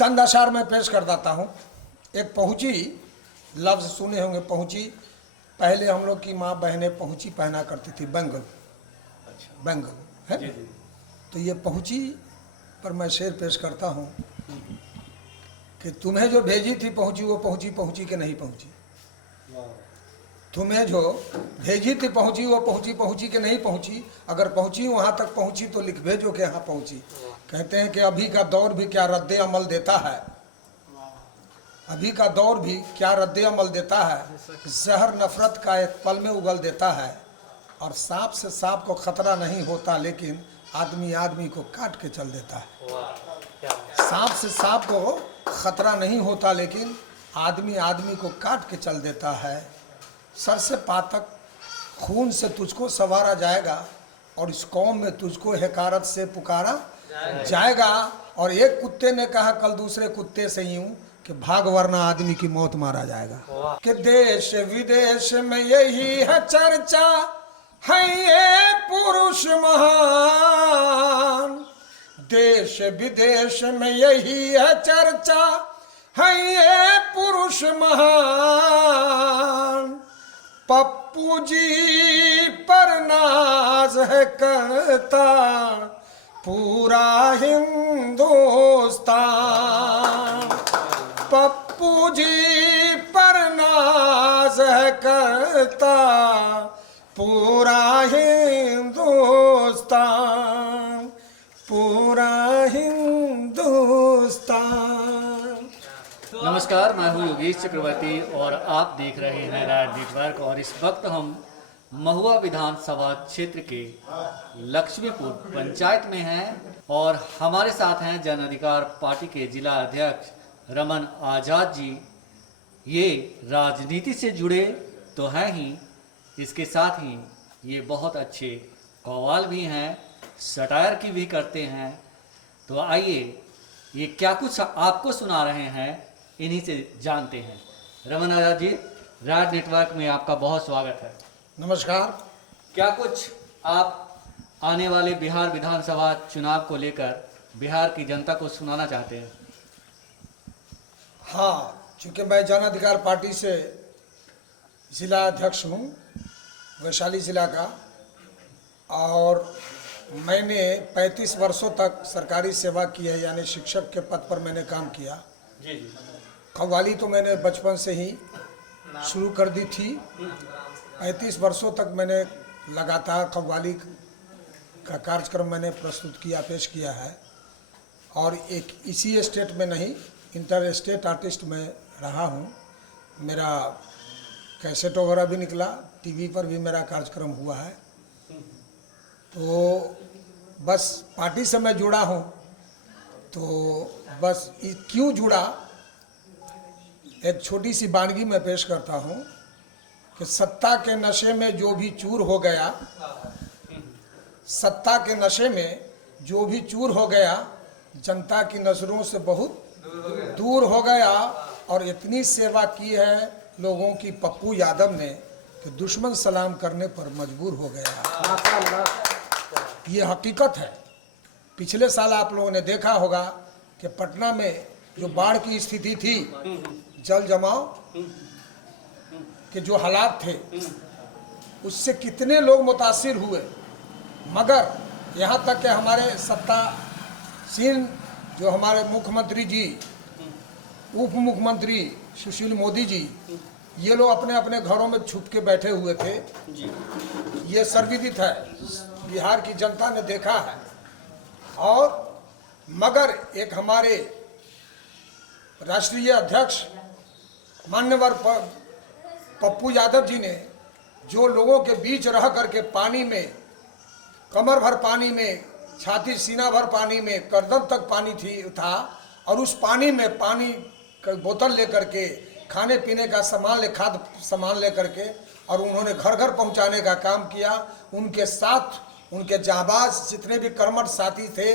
चंद अशार में पेश कर देता हूँ। एक पहुँची लफ्ज़ सुने होंगे, पहुँची। पहले हम लोग की माँ बहनें पहुँची पहना करती थी, बैंगल। बैंगल है। तो ये पहुँची पर मैं शेर पेश करता हूँ कि तुम्हें जो भेजी थी पहुँची, वो पहुँची पहुँची के नहीं पहुँची। तुम्हें जो भेजी थी पहुँची, वो पहुँची पहुँची के नहीं पहुँची। अगर पहुँची वहाँ तक पहुँची तो लिख भेजो कि यहाँ पहुँची। कहते हैं कि अभी का दौर भी क्या रद्द अमल देता है, अभी का दौर भी क्या रद्द अमल देता है। जहर नफरत का एक पल में उगल देता है। और सांप से सांप को खतरा नहीं होता, लेकिन आदमी आदमी को काट के चल देता है। सांप से सांप को खतरा नहीं होता, लेकिन आदमी आदमी को काट के चल देता है। सर से पातक खून से तुझको संवारा जाएगा, और इस कौम में तुझको हकारत से पुकारा जाएगा। और एक कुत्ते ने कहा कल दूसरे कुत्ते से यूं कि भाग वरना आदमी की मौत मारा जाएगा। कि देश विदेश में यही है चर्चा, है ये पुरुष महान। देश विदेश में यही है चर्चा, है ये पुरुष महान। पप्पू जी पर नाज है करता पूरा हिंदुस्तान। पप्पू जी पर नाज है करता पूरा हिंदुस्तान, पूरा हिंदुस्तान। नमस्कार, मैं हूं योगेश चक्रवर्ती और आप देख रहे हैं राज नेटवर्क। और इस वक्त हम महुआ विधानसभा क्षेत्र के लक्ष्मीपुर पंचायत में हैं और हमारे साथ हैं जन अधिकार पार्टी के जिला अध्यक्ष रमन आजाद जी। ये राजनीति से जुड़े तो हैं ही, इसके साथ ही ये बहुत अच्छे कव्वाल भी हैं, सटायर की भी करते हैं। तो आइए ये क्या कुछ आपको सुना रहे हैं, इन्हीं से जानते हैं। रमन आजाद जी, राज नेटवर्क में आपका बहुत स्वागत है। नमस्कार। क्या कुछ आप आने वाले बिहार विधानसभा चुनाव को लेकर बिहार की जनता को सुनाना चाहते हैं? हाँ, चूँकि मैं जन अधिकार पार्टी से जिला अध्यक्ष हूँ वैशाली जिला का, और मैंने 35 वर्षों तक सरकारी सेवा की है, यानी शिक्षक के पद पर मैंने काम किया। जी जी। कव्वाली तो मैंने बचपन से ही शुरू कर दी थी। 35 वर्षों तक मैंने लगातार कव्वाली का कार्यक्रम मैंने प्रस्तुत किया, पेश किया है। और एक इसी स्टेट में नहीं, इंटर स्टेट आर्टिस्ट में रहा हूँ। मेरा कैसेट वगैरह भी निकला, टीवी पर भी मेरा कार्यक्रम हुआ है। तो बस पार्टी से मैं जुड़ा हूँ। तो बस क्यों जुड़ा, एक छोटी सी वानगी मैं पेश करता हूँ कि सत्ता के नशे में जो भी चूर हो गया, सत्ता के नशे में जो भी चूर हो गया, जनता की नजरों से बहुत दूर हो गया। और इतनी सेवा की है लोगों की पप्पू यादव ने कि दुश्मन सलाम करने पर मजबूर हो गया। ये हकीकत है। पिछले साल आप लोगों ने देखा होगा कि पटना में जो बाढ़ की स्थिति थी, जल जमाव के जो हालात थे, उससे कितने लोग मुतासिर हुए। मगर यहाँ तक कि हमारे सत्तासीन जो हमारे मुख्यमंत्री जी, उप मुख्यमंत्री सुशील मोदी जी, ये लोग अपने अपने घरों में छुप के बैठे हुए थे। ये सर्वविदित है, बिहार की जनता ने देखा है। और मगर एक हमारे राष्ट्रीय अध्यक्ष मान्यवर पप्पू यादव जी ने जो लोगों के बीच रह करके पानी में, कमर भर पानी में, छाती सीना भर पानी में, गर्दन तक पानी था, और उस पानी में पानी का बोतल लेकर के, खाने पीने का सामान खाद्य सामान लेकर के, और उन्होंने घर घर पहुंचाने का काम किया। उनके साथ उनके जाबाज जितने भी कर्मठ साथी थे,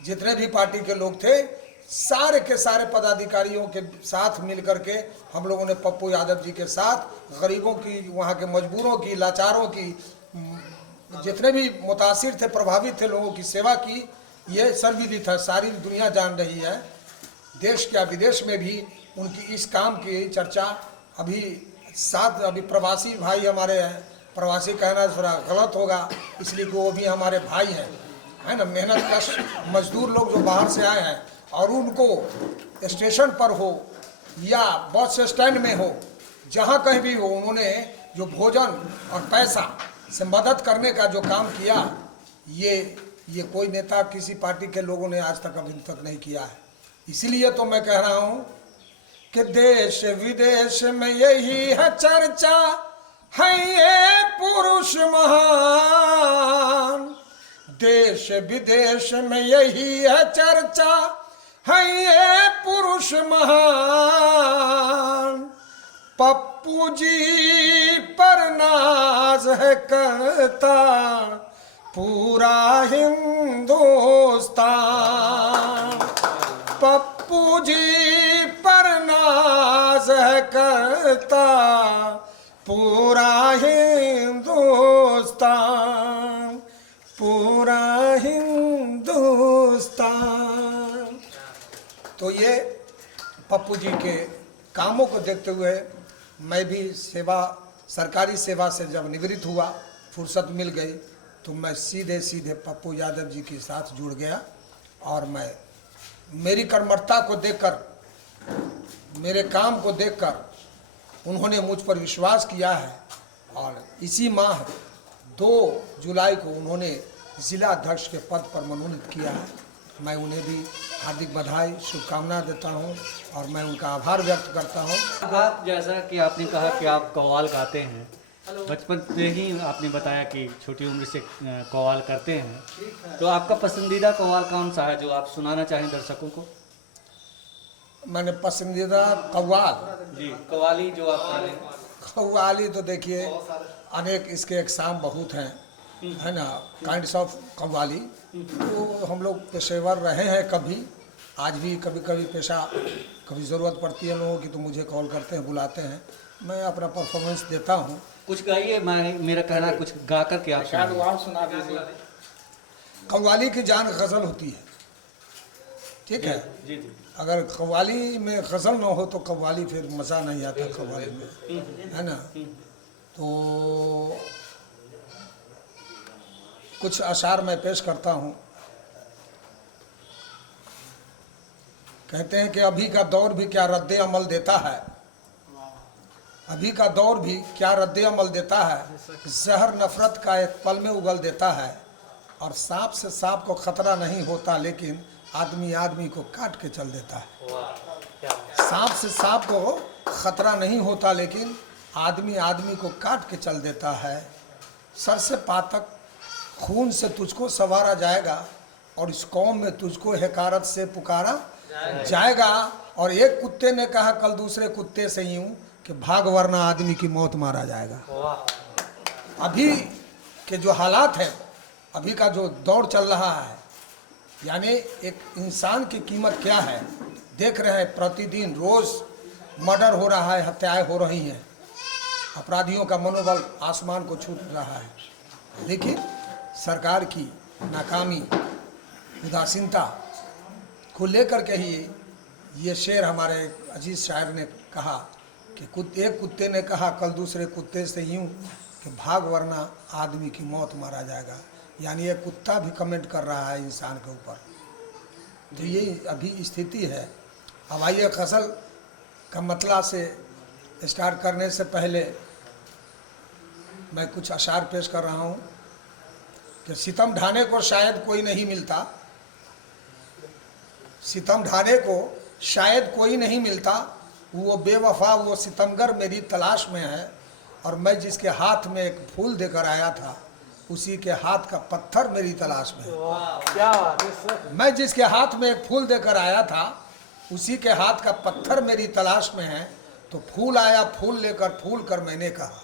जितने भी पार्टी के लोग थे, सारे के सारे पदाधिकारियों के साथ मिलकर के हम लोगों ने पप्पू यादव जी के साथ गरीबों की, वहाँ के मजबूरों की, लाचारों की, जितने भी मुतासिर थे, प्रभावित थे, लोगों की सेवा की। ये सर्वविदित है, सारी दुनिया जान रही है। देश क्या विदेश में भी उनकी इस काम की चर्चा अभी अभी प्रवासी भाई हमारे हैं, प्रवासी कहना थोड़ा गलत होगा इसलिए कि वो भी हमारे भाई हैं, है ना, मेहनत कश मजदूर लोग जो बाहर से आए हैं और उनको स्टेशन पर हो या बस स्टैंड में हो, जहाँ कहीं भी हो, उन्होंने जो भोजन और पैसा से मदद करने का जो काम किया, ये कोई नेता किसी पार्टी के लोगों ने आज तक अभी तक नहीं किया है। इसीलिए तो मैं कह रहा हूँ कि देश विदेश में यही है चर्चा, है ये पुरुष महान। देश विदेश में यही है चर्चा, है ये पुरुष महान। पप्पू जी पर नाज है करता पूरा हिंदुस्तान। पप्पू जी पर नाज है करता पूरा हिंदुस्तान, पूरा हिंदुस्तान। तो ये पप्पू जी के कामों को देखते हुए मैं भी सरकारी सेवा से जब निवृत्त हुआ, फुर्सत मिल गई, तो मैं सीधे पप्पू यादव जी के साथ जुड़ गया। और मैं मेरी कर्मठता को देखकर, मेरे काम को देखकर उन्होंने मुझ पर विश्वास किया है और इसी माह 2 जुलाई को उन्होंने जिला अध्यक्ष के पद पर मनोनीत किया है। मैं उन्हें भी हार्दिक बधाई शुभकामना देता हूं और मैं उनका आभार व्यक्त करता हूं। आप जैसा कि आपने कहा कि आप कव्वाल गाते हैं, बचपन से ही आपने बताया कि छोटी उम्र से कव्वाल करते हैं, तो आपका पसंदीदा कव्वाल कौन सा है जो आप सुनाना चाहें दर्शकों को? मैंने पसंदीदा कव्वाल जी, कव्वाली जो आप करें। कव्वाली तो देखिए अनेक इसके एग्जाम बहुत हैं, है ना, काइंड्स ऑफ कव्वाली। तो हम लोग पेशेवर रहे हैं, कभी आज भी कभी कभी ज़रूरत पड़ती है लोगों की तो मुझे कॉल करते हैं, बुलाते हैं, मैं अपना परफॉर्मेंस देता हूँ। कुछ गाइए, मेरा कहना कुछ गा कर के आप सुना दीजिए। कव्वाली की जान गज़ल होती है, ठीक है जी जी। अगर कव्वाली में गज़ल ना हो तो कव्वाली फिर मज़ा नहीं आता कव्वाली में, है ना। तो कुछ अशार मैं पेश करता हूँ। कहते हैं कि अभी का दौर भी क्या रद्द अमल देता है, अभी का दौर भी क्या रद्द अमल देता है, जहर नफरत का एक पल में उगल देता है। और सांप से सांप को खतरा नहीं होता लेकिन आदमी आदमी को काट के चल देता है। सांप से सांप को खतरा नहीं होता लेकिन आदमी आदमी को काट के चल देता है। सर से पातक खून से तुझको संवारा जाएगा और इस कौम में तुझको हकारत से पुकारा जाएगा। और एक कुत्ते ने कहा कल दूसरे कुत्ते से यूं कि भाग वरना आदमी की मौत मारा जाएगा। अभी के जो हालात हैं, अभी का जो दौर चल रहा है, यानी एक इंसान की कीमत क्या है, देख रहे हैं प्रतिदिन रोज़ मर्डर हो रहा है, हत्याएं हो रही हैं, अपराधियों का मनोबल आसमान को छू रहा है। लेकिन सरकार की नाकामी, उदासीनता को लेकर के ही ये शेर हमारे अजीज शायर ने कहा कि एक कुत्ते ने कहा कल दूसरे कुत्ते से यूं कि भाग वरना आदमी की मौत मारा जाएगा। यानी ये कुत्ता भी कमेंट कर रहा है इंसान के ऊपर। तो ये अभी स्थिति है। अब आइए गज़ल का मतला से स्टार्ट करने से पहले मैं कुछ अशार पेश कर रहा हूँ कि सितम ढाने को शायद कोई नहीं मिलता, सितम ढाने को शायद कोई नहीं मिलता, वो बेवफा वो सितमगर मेरी तलाश में है। और मैं जिसके हाथ में एक फूल देकर आया था उसी के हाथ का पत्थर मेरी तलाश में है। क्या बात है सर। मैं जिसके हाथ में एक फूल देकर आया था उसी के हाथ का पत्थर मेरी तलाश में है। तो फूल आया फूल लेकर फूल कर मैंने कहा,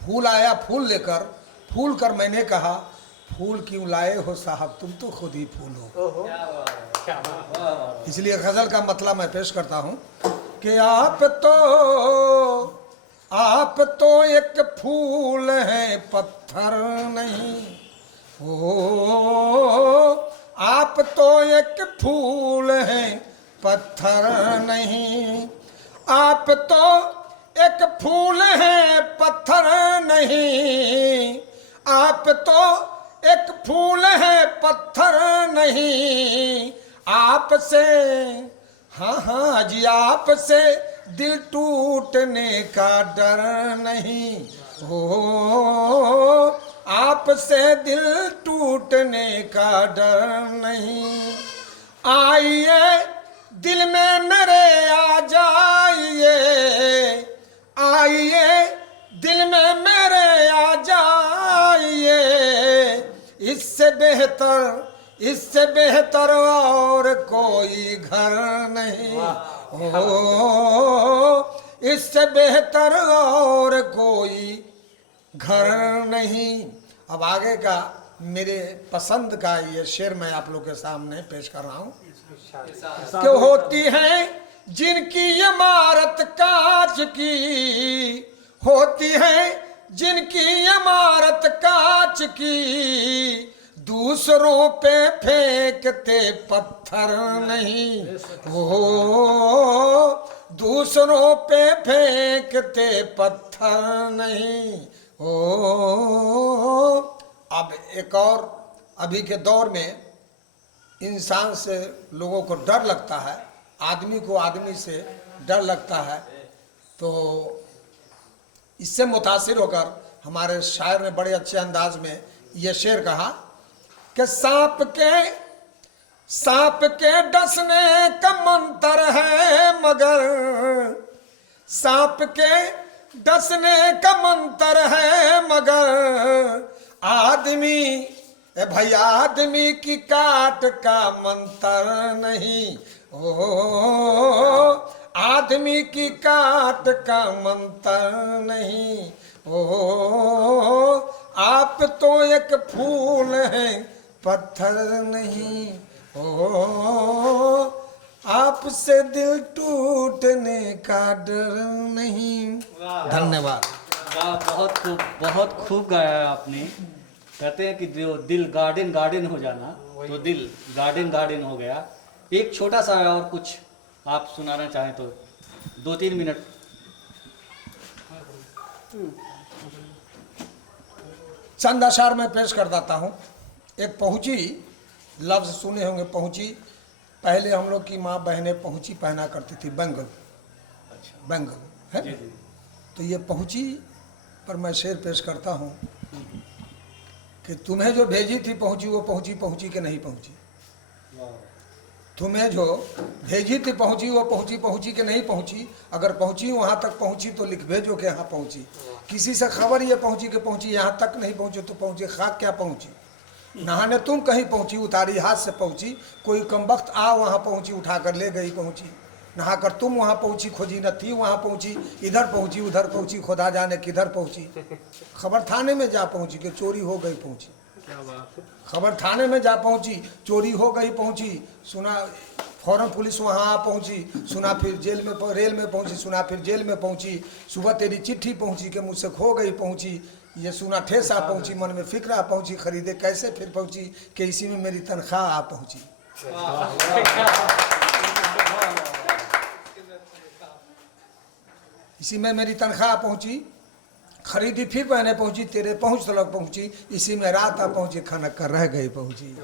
फूल आया फूल लेकर फूल कर मैंने कहा, फूल क्यों लाए हो साहब तुम तो खुद ही फूल हो। इसलिए गज़ल का मतलब मैं पेश करता हूँ कि आप तो एक फूल हैं पत्थर नहीं, ओ आप तो एक फूल हैं पत्थर नहीं। आप तो एक फूल हैं पत्थर नहीं। आप तो एक फूल है पत्थर नहीं। आपसे हाँ जी आपसे दिल टूटने का डर नहीं। हो आपसे दिल टूटने का डर नहीं। आइए दिल में मेरे आ जाइए। आइए दिल में मेरे आ जाइए। इससे बेहतर और कोई घर नहीं। हो इससे बेहतर और कोई घर नहीं। अब आगे का मेरे पसंद का ये शेर मैं आप लोग के सामने पेश कर रहा हूँ। कि होती है जिनकी इमारत कांच की। होती है जिनकी इमारत कांच की। दूसरों पे फेंकते पत्थर नहीं। हो दूसरों पे फेंकते पत्थर नहीं। हो अब एक और अभी के दौर में इंसान से लोगों को डर लगता है। आदमी को आदमी से डर लगता है। तो इससे मुतासिर होकर हमारे शायर ने बड़े अच्छे अंदाज में ये शेर कहा कि सांप के डसने का मंतर है मगर। सांप के डसने का मंतर है मगर। आदमी भाई आदमी की काट का मंतर नहीं। ओ आदमी की काट का मंतर नहीं। ओ आप तो एक फूल हैं पत्थर नहीं। ओ आपसे दिल टूटने का डर नहीं। धन्यवाद। बहुत खूब गाया आपने। कहते हैं कि जो दिल गार्डन गार्डन हो जाना, तो दिल गार्डन गार्डन हो गया। एक छोटा सा और कुछ आप सुनाना चाहें तो 2-3 मिनट। चंद अशार में पेश कर देता हूँ। एक पहुँची लफ्ज़ सुने होंगे पहुँची। पहले हम लोग की माँ बहनें पहुँची पहना करती थी बैंगल। बैंगल है। तो ये पहुँची पर मैं शेर पेश करता हूँ कि तुम्हें जो भेजी थी पहुँची वो पहुँची कि नहीं पहुँची। तुम्हें जो भेजी थी पहुँची वो पहुँची कि नहीं पहुँची। अगर पहुँची वहाँ तक पहुँची तो लिख भेजो कि यहाँ पहुँची। किसी से खबर ये पहुँची कि पहुँची, यहाँ तक नहीं पहुँची तो पहुँची खाक क्या पहुँची। नहाने तुम कहीं पहुँची उतारी हाथ से पहुँची। कोई कम वक्त आ वहाँ पहुँची उठा कर ले गई पहुँची। नहाकर तुम वहाँ पहुँची खोजी न थी वहाँ पहुँची। इधर पहुँची उधर पहुँची खुदा जाने किधर पहुँची। खबर थाने में जा पहुँची कि चोरी हो गई पहुँची। खबर थाने में जा पहुँची चोरी हो गई पहुँची। सुना फौरन पुलिस वहाँ आ पहुँची। सुना फिर रेल में पहुँची। सुना फिर जेल में पहुँची। सुबह तेरी चिट्ठी पहुँची कि मुझसे खो गई पहुँची। ये सुना ठेस आ पहुँची। मन में फिक्र आ पहुँची। खरीदे कैसे फिर पहुँची कि इसी में मेरी तनख्वाह आ पहुँची। इसी में मेरी तनख्वाह पहुँची। खरीदी फिर पहने पहुँची। तेरे पहुँच तलक पहुँची। इसी में रात आ पहुँची खनक कर रह गई पहुँची।